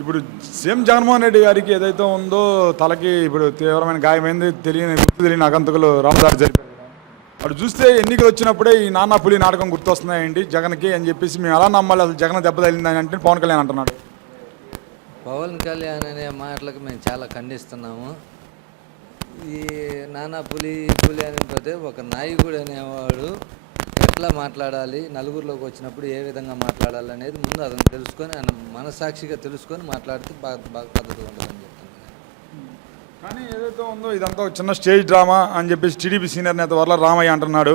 ఇప్పుడు సీఎం జగన్మోహన్ రెడ్డి గారికి ఏదైతే ఉందో తలకి ఇప్పుడు తీవ్రమైన గాయమైంది తెలియని గుర్తు తెలియని అగంతకులు రామదారి జరిపారు. అటు చూస్తే ఎన్నికలు వచ్చినప్పుడే ఈ నాన్న పులి నాటకం గుర్తొస్తున్నాయండి జగన్కి అని చెప్పేసి మేము ఎలా నమ్మాలి? అసలు జగన్ దెబ్బ తగిలిందని అంటే పవన్ కళ్యాణ్ అంటున్నాడు. పవన్ కళ్యాణ్ అనే మాటలకు మేము చాలా ఖండిస్తున్నాము. ఈ నానా పులి పులి అనిపోతే ఒక నాయకుడు అనేవాడు ఎట్లా మాట్లాడాలి నలుగురిలోకి వచ్చినప్పుడు ఏ విధంగా మాట్లాడాలి అనేది ముందు అతను తెలుసుకొని ఆయన మనసాక్షిగా తెలుసుకొని మాట్లాడితే బాగా బాగా పద్ధతిగా ఉంటుందని చెప్తున్నాను. కానీ ఏదైతే ఉందో ఇదంతా ఒక చిన్న స్టేజ్ డ్రామా అని చెప్పేసి టీడీపీ సీనియర్ నేత వల్ల రామయ్య అంటున్నాడు.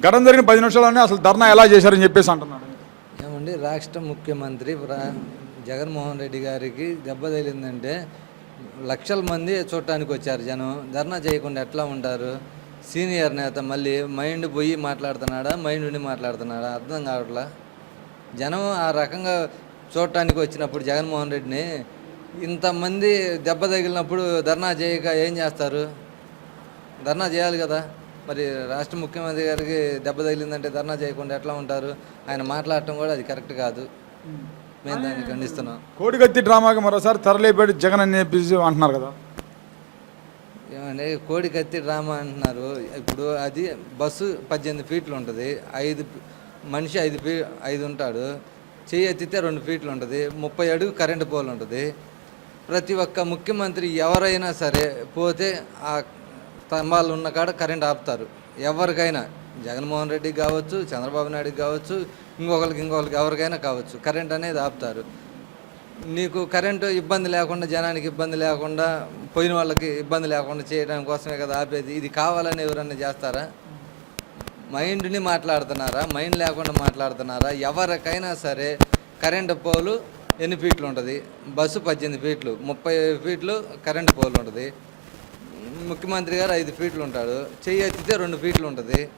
గతం జరిగిన పది నిమిషాల్లోనే అసలు ధర్నా ఎలా చేశారని చెప్పేసి అంటున్నాడు. ఏమండి రాష్ట్ర ముఖ్యమంత్రి జగన్మోహన్ రెడ్డి గారికి దెబ్బ తగిలిందంటే లక్షల మంది చూడటానికి వచ్చారు జనం. ధర్నా చేయకుండా ఎట్లా ఉంటారు? సీనియర్ నేత మళ్ళీ మైండ్ పోయి మాట్లాడుతున్నాడా? మైండ్ ఉండి మాట్లాడుతున్నాడా? అర్థం కావట్లా? జనం ఆ రకంగా చూడటానికి వచ్చినప్పుడు జగన్మోహన్ రెడ్డిని ఇంతమంది దెబ్బ తగిలినప్పుడు ధర్నా చేయక ఏం చేస్తారు? ధర్నా చేయాలి కదా. మరి రాష్ట్ర ముఖ్యమంత్రి గారికి దెబ్బ తగిలిందంటే ధర్నా చేయకుండా ఎట్లా ఉంటారు? ఆయన మాట్లాడటం కూడా అది కరెక్ట్ కాదు. మేము దాన్ని ఖండిస్తున్నాం. కోడిగత్తి డ్రామాకి మరోసారి తరలేపాడు జగన్ అని చెప్పేసి అంటున్నారు కదా. ఏమండి కోడి కత్తి డ్రామా అంటున్నారు. ఇప్పుడు అది బస్సు పద్దెనిమిది ఫీట్లు ఉంటుంది. ఐదు మనిషి ఐదు ఫీ ఐదు ఉంటాడు. చెయ్యి ఎత్తితే రెండు ఫీట్లు ఉంటుంది. ముప్పై అడుగు కరెంటు పోల్ ఉంటుంది. ప్రతి ఒక్క ముఖ్యమంత్రి ఎవరైనా సరే పోతే ఆ స్తంభాలు ఉన్న కాడ కరెంట్ ఆపుతారు. ఎవరికైనా జగన్మోహన్ రెడ్డికి కావచ్చు చంద్రబాబు నాయుడుకి కావచ్చు ఇంకొకరికి ఇంకొకరికి ఎవరికైనా కావచ్చు కరెంట్ అనేది ఆపుతారు. నీకు కరెంటు ఇబ్బంది లేకుండా జనానికి ఇబ్బంది లేకుండా పోయిన వాళ్ళకి ఇబ్బంది లేకుండా చేయడం కోసమే కదా ఆపేది. ఇది కావాలని ఎవరన్నా చేస్తారా? మైండ్ని మాట్లాడుతున్నారా? మైండ్ లేకుండా మాట్లాడుతున్నారా? ఎవరికైనా సరే కరెంటు పోలు ఎన్ని ఫీట్లు ఉంటుంది? బస్సు పద్దెనిమిది ఫీట్లు ముప్పై ఫీట్లు కరెంటు పోలు ఉంటుంది. ముఖ్యమంత్రి గారు ఐదు ఫీట్లు ఉంటాడు. చెయ్యి ఎత్తితే రెండు ఫీట్లు ఉంటుంది.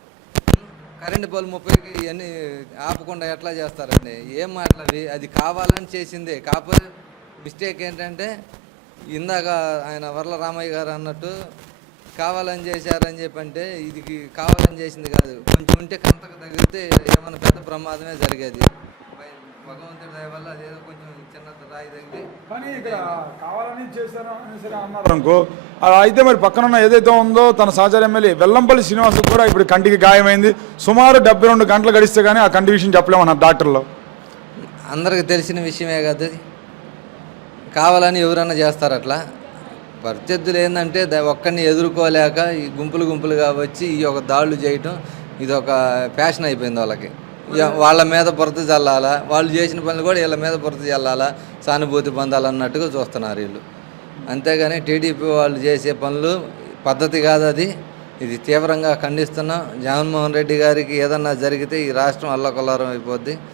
కరెంటు పోల్ ముప్పైకి ఇవన్నీ ఆపకుండా ఎట్లా చేస్తారండి? ఏం మాట్లాడి? అది కావాలని చేసిందే. కాకపోతే మిస్టేక్ ఏంటంటే ఇందాక ఆయన వర్ల రామయ్య గారు అన్నట్టు కావాలని చేశారని చెప్పి అంటే ఇది కావాలని చేసింది కాదు. కొంచెం ఉంటే కంతకు తగిలితే ఏమైనా పెద్ద ప్రమాదమే జరిగేది. భగవంతుడి దయ వల్ల అదేదో కొంచెం చిన్న రాయి తగిలి కానీ ఇక్కడ కావాలని చేశారు అని సరే అన్నారు అనుకో. అయితే మరి పక్కన ఉన్న ఏదైతే ఉందో తన సహచర ఎమ్మెల్యే వెల్లంపల్లి శ్రీనివాస్ కూడా ఇప్పుడు కంటికి గాయమైంది. సుమారు డెబ్బై రెండు గంటలు గడిస్తే కానీ ఆ కంటి విషయం చెప్పలేమన్నారు డాక్టర్లు. అందరికి తెలిసిన విషయమే కదా. కావాలని ఎవరన్నా చేస్తారు అట్లా? ప్రత్యర్థులు ఏంటంటే ఒక్కడిని ఎదుర్కోలేక ఈ గుంపులు గుంపులుగా వచ్చి ఈ ఒక దాడులు చేయటం ఇది ఒక ఫ్యాషన్ అయిపోయింది వాళ్ళకి. వాళ్ళ మీద బురద చల్లాలా వాళ్ళు చేసిన పనులు కూడా వీళ్ళ మీద బురద చల్లాలా సానుభూతి పొందాలన్నట్టుగా చూస్తున్నారు వీళ్ళు. అంతేగాని టీడీపీ వాళ్ళు చేసే పనులు పద్ధతి కాదు అది. ఇది తీవ్రంగా ఖండిస్తున్నాం. జగన్మోహన్ రెడ్డి గారికి ఏదన్నా జరిగితే ఈ రాష్ట్రం అల్లకొల్లారం అయిపోద్ది.